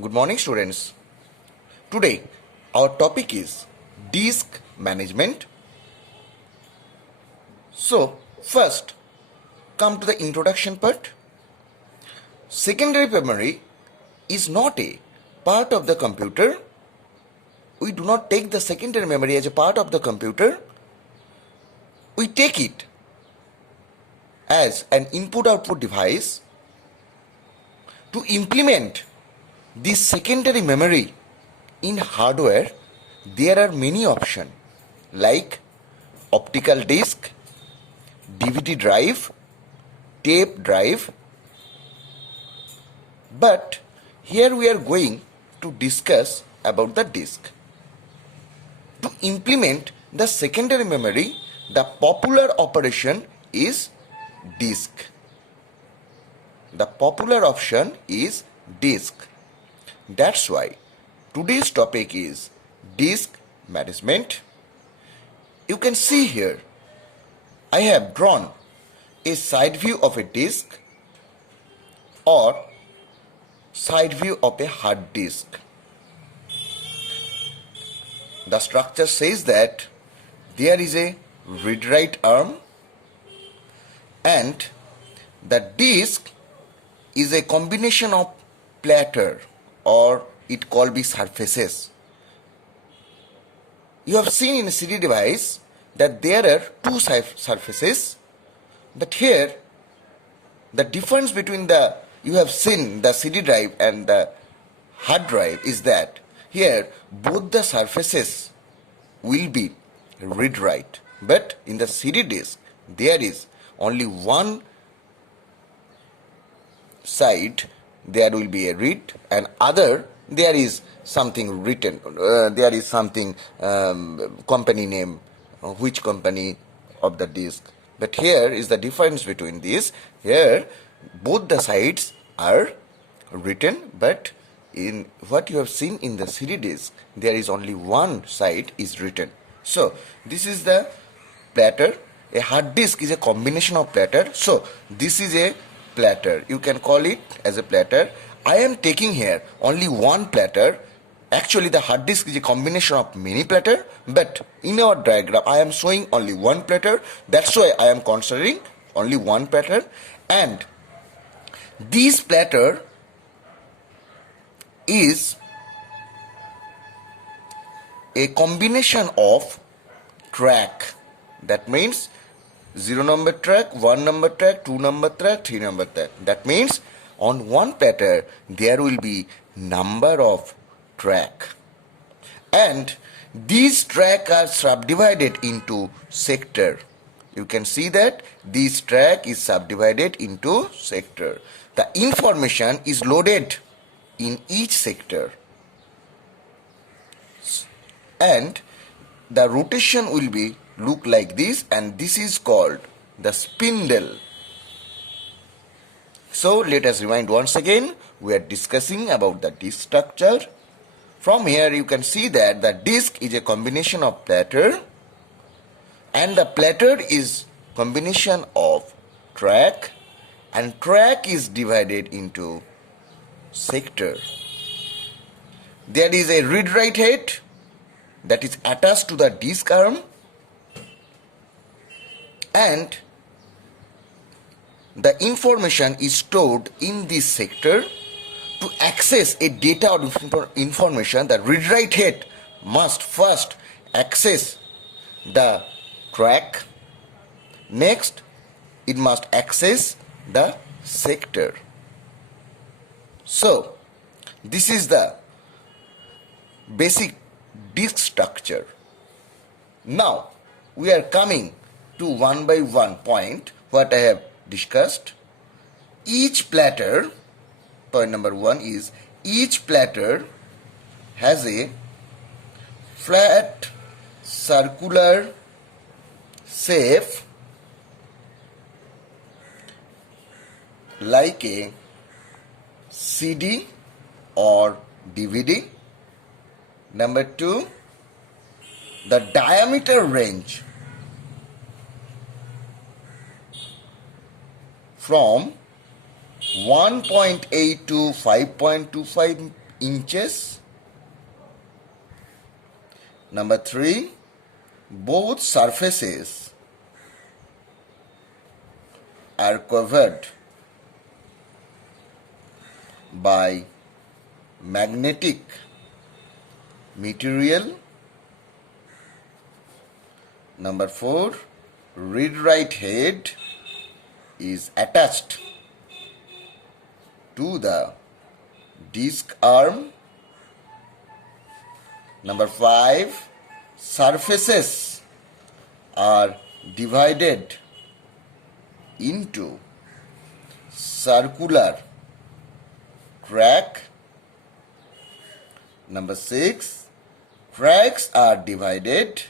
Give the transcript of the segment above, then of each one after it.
Good morning, students. Today, our topic is disk management. So, first, come to the introduction part. Secondary memory is not a part of the computer. We do not take the secondary memory as a part of the computer. We take it as an input-output device. To implement this secondary memory in hardware, there are many options like optical disk, DVD drive, tape drive. But here we are going to discuss about the disk. To implement the secondary memory, the popular operation is disk. The popular option is disk. That's why today's topic is disk management. You can see here, I have drawn a side view of a disk or side view of a hard disk. The structure says that there is a read-write arm and the disk is a combination of platter or it called be surfaces. You have seen in a CD device that there are two surfaces, but here the difference between you have seen the CD drive and the hard drive is that here both the surfaces will be read-write, but in the CD disk there is only one side there will be a read and other there is something written, there is something company name, which company of the disk. But here is the difference between this. Here both the sides are written, but in what you have seen in the CD disk there is only one side is written. So this is the platter. A hard disk is a combination of platter. So this is a platter. You can call it as a platter. I am taking here only one platter. Actually the hard disk is a combination of many platter, but in our diagram I am showing only one platter. That's why I am considering only one platter, and this platter is a combination of track. That means 0 number track, 1 number track, 2 number track, 3 number track. That means on one platter there will be number of track, and these track are subdivided into sector. You can see that this track is subdivided into sector. The information is loaded in each sector, and the rotation will be look like this, and this is called the spindle. So let us rewind once again. We are discussing about the disk structure. From here you can see that the disk is a combination of platter, and the platter is combination of track, and track is divided into sector. There is a read-write head that is attached to the disk arm, and the information is stored in this sector. To access a data or information, the read-write head must first access the track. Next, it must access the sector. So, this is the basic disk structure. Now, we are coming to one by one point what I have discussed. Each platter, point number 1 is each platter has a flat circular shape like a CD or DVD. Number 2, the diameter range from 1.8 to 5.25 inches. Number 3, both surfaces are covered by magnetic material. Number 4, read-write head is attached to the disk arm. Number 5, surfaces are divided into circular track. Number 6, tracks are divided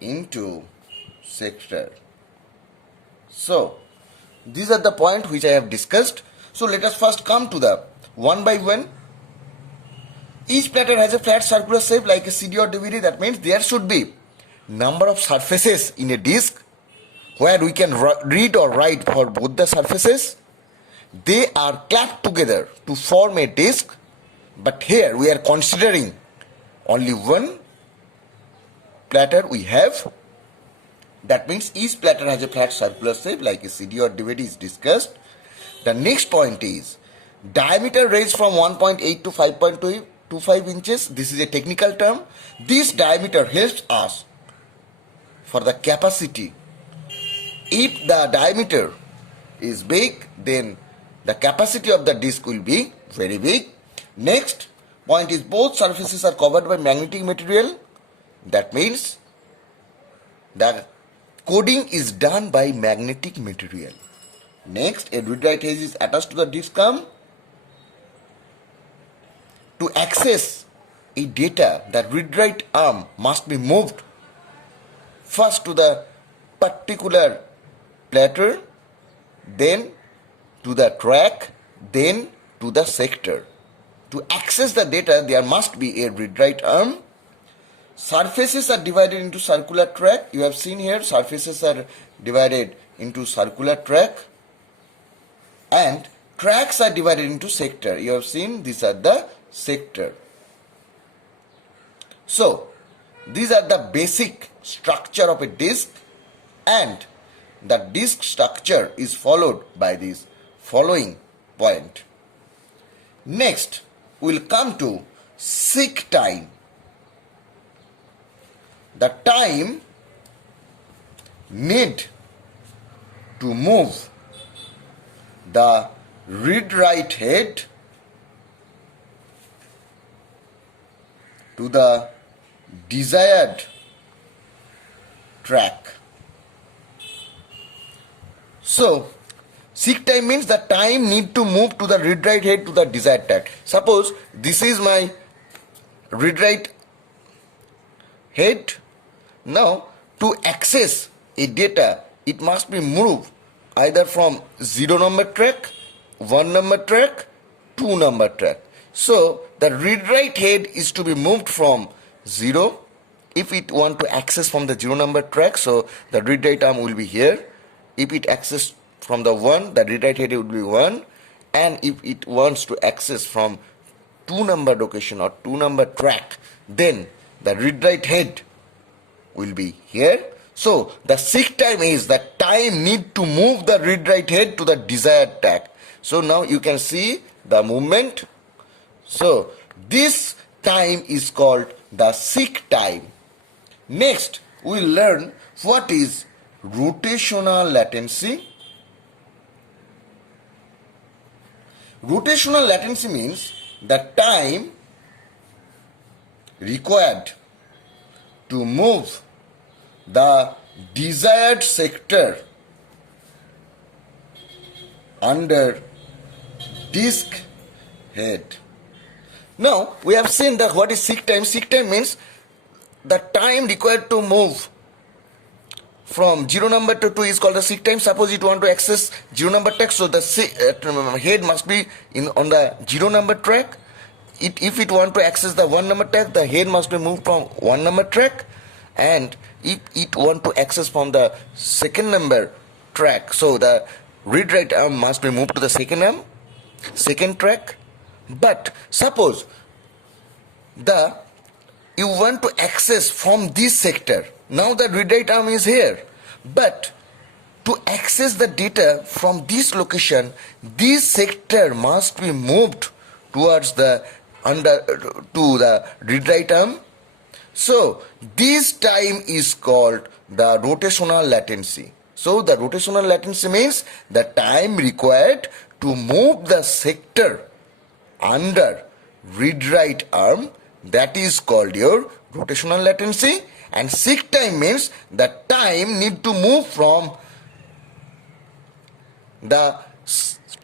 into sector. So, these are the points which I have discussed. So, let us first come to the one by one. Each platter has a flat circular shape like a CD or DVD. That means there should be number of surfaces in a disk where we can read or write for both the surfaces. They are clapped together to form a disk, but here we are considering only one platter we have. That means each platter has a flat circular shape like a CD or DVD is discussed. The next point is diameter range from 1.8 to 5.25 inches. This is a technical term. This diameter helps us for the capacity. If the diameter is big, then the capacity of the disk will be very big. Next point is both surfaces are covered by magnetic material. That means the coding is done by magnetic material. Next, a read-write head is attached to the disk arm. To access a data, the read-write arm must be moved first to the particular platter, then to the track, then to the sector. To access the data, there must be a read-write arm. Surfaces are divided into circular track. You have seen here, surfaces are divided into circular track. And tracks are divided into sector. You have seen these are the sector. So, these are the basic structure of a disk, and the disk structure is followed by this following point. Next, we will come to seek time. The time need to move the read-write head to the desired track. So, seek time means the time need to move to the read-write head to the desired track. Suppose this is my read-write head. Now, to access a data, it must be moved either from 0 number track, 1 number track, 2 number track. So, the read-write head is to be moved from 0. If it want to access from the 0 number track, so the read-write arm will be here. If it access from the 1, the read-write head will be 1. And if it wants to access from 2 number location or 2 number track, then the read-write head will be here. So, the seek time is the time need to move the read-write head to the desired track. So, now you can see the movement. So, this time is called the seek time. Next, we will learn what is rotational latency. Rotational latency means the time required to move the desired sector under disk head. Now, we have seen that what is seek time. Seek time means the time required to move from 0 number to 2 is called the seek time. Suppose you want to access 0 number track, so the head must be on the 0 number track. If it want to access the 1 number track, the head must be moved from 1 number track. And if it want to access from the 2nd number track, so the read-write arm must be moved to the 2nd track. But suppose the you want to access from this sector. Now the read write arm is here, but to access the data from this location, this sector must be moved towards the to the read write arm. So this time is called the rotational latency. So the rotational latency means the time required to move the sector under read write arm, that is called your rotational latency. And seek time means the time need to move from the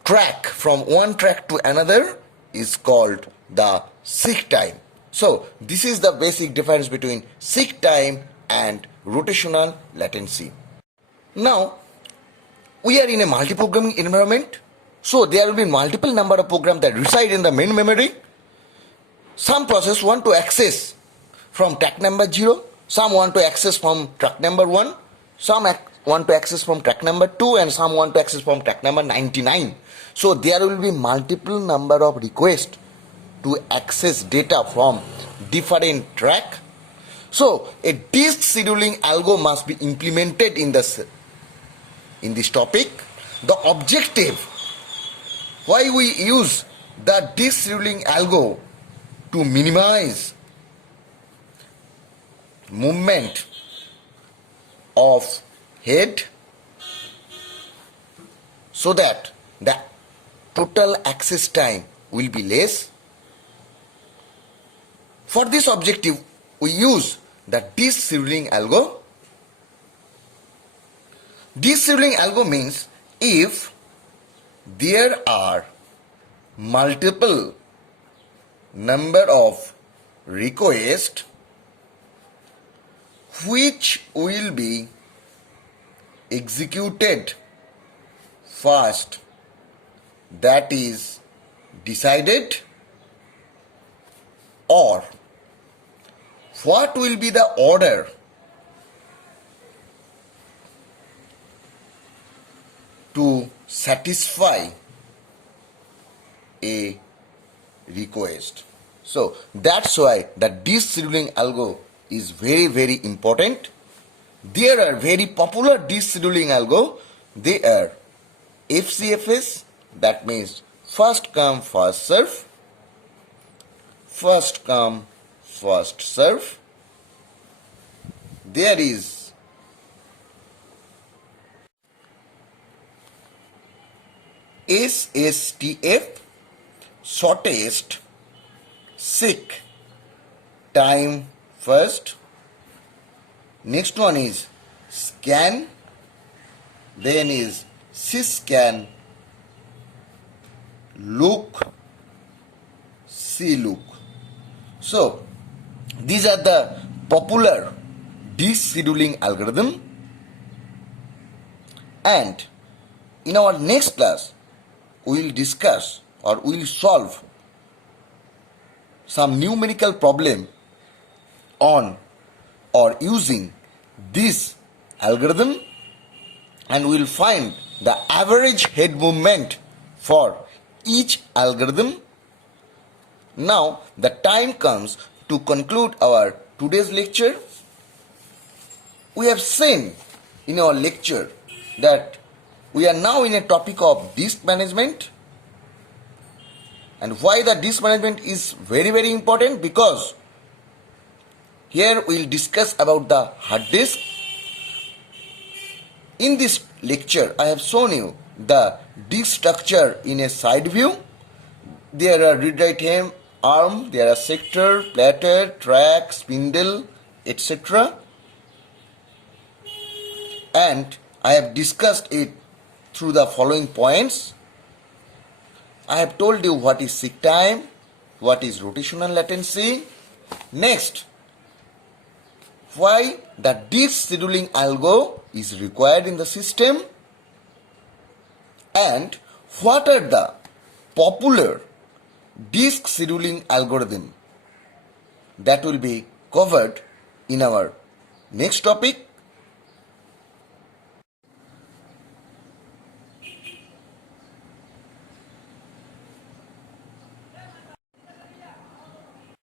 track, from one track to another, is called the seek time. So this is the basic difference between seek time and rotational latency. Now we are in a multi-programming environment, so there will be multiple number of programs that reside in the main memory. Some process want to access from track number 0, some want to access from track number 1, some want to access from track number 2, and some want to access from track number 99. So there will be multiple number of requests to access data from different track. So a disk scheduling algo must be implemented in this topic. The objective why we use the disk scheduling algo to minimize movement of head so that the total access time will be less. For this objective, we use the disk scheduling algo. Disk scheduling algo means if there are multiple number of requests which will be executed first, that is decided, or what will be the order to satisfy a request. So that's why the disk scheduling algo is very, very important. There are very popular disk scheduling algo. They are FCFS, that means first come first serve, first come first serve. There is SSTF, shortest seek time first. Next one is scan, then is syscan, look, clook. So these are the popular disk scheduling algorithm, and in our next class we will discuss or we will solve some numerical problem on or using this algorithm, and we will find the average head movement for each algorithm. Now the time comes to conclude our today's lecture. We have seen in our lecture that we are now in a topic of disk management. And why the disk management is very, very important? Because here we will discuss about the hard disk. In this lecture, I have shown you the disk structure in a side view. There are read-write arm, there are sector, platter, track, spindle, etc. And I have discussed it through the following points. I have told you what is seek time, what is rotational latency. Next, why the disk scheduling algo is required in the system, and what are the popular disk scheduling algorithm that will be covered in our next topic.